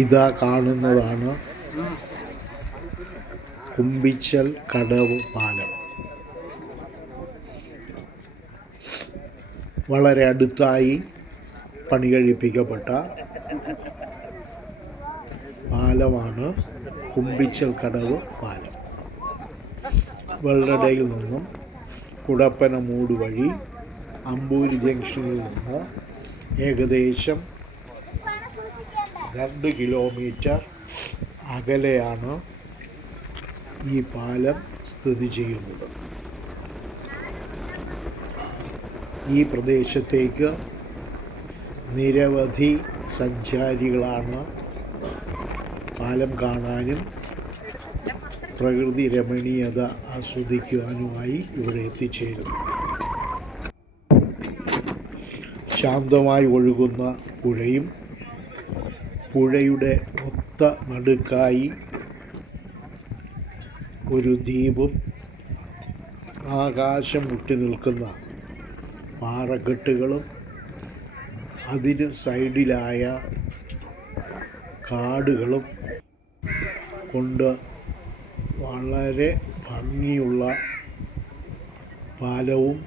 ഇതാ കാണുന്നതാണ് കുമ്പിച്ചൽ കടവ് പാലം. വളരെ അടുത്തായി പണി കഴിപ്പിക്കപ്പെട്ട പാലമാണ് കുമ്പിച്ചൽ കടവ് പാലം. വെള്ളടയിൽ നിന്നും കുടപ്പനമൂട് വഴി അമ്പൂരി ജംഗ്ഷനിൽ നിന്ന് ഏകദേശം രണ്ട് കിലോമീറ്റർ അകലെയാണ് ഈ പാലം സ്ഥിതി ചെയ്യുന്നത്. ഈ പ്രദേശത്തേക്ക് നിരവധി സഞ്ചാരികളാണ് പാലം കാണാനും പ്രകൃതി രമണീയത ആസ്വദിക്കുവാനുമായി ഇവിടെ എത്തിച്ചേരുന്നു. ശാന്തമായി ഒഴുകുന്ന പുഴയും പുഴയുടെ ഒത്ത നടുക്കായി ഒരു ദ്വീപും ആകാശം മുട്ടി നിൽക്കുന്ന പാറക്കെട്ടുകളും അതിന് സൈഡിലായ കാടുകളും കൊണ്ട് വളരെ ഭംഗിയുള്ള പാലവും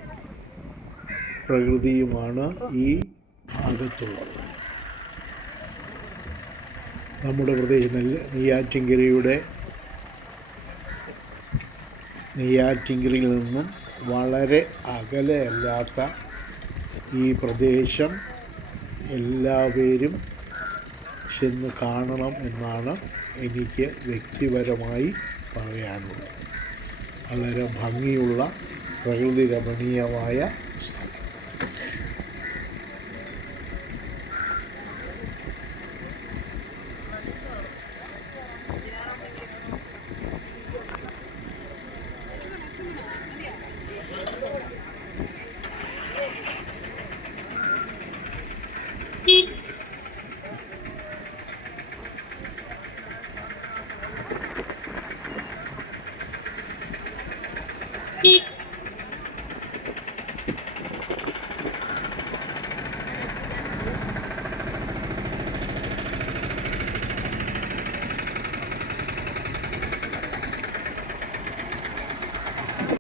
പ്രകൃതിയുമാണ് ഈ ഭാഗത്തുള്ളത്. നമ്മുടെ പ്രദേശം നെല്ല് നെയ്യാറ്റിൻകരയുടെ നെയ്യാറ്റിൻകരയിൽ നിന്നും വളരെ അകലെയല്ലാത്ത ഈ പ്രദേശം എല്ലാവരും ചെന്ന് കാണണം എന്നാണ് എനിക്ക് വ്യക്തിപരമായി പറയാനുള്ളത്. വളരെ ഭംഗിയുള്ള പ്രകൃതി രമണീയമായ speak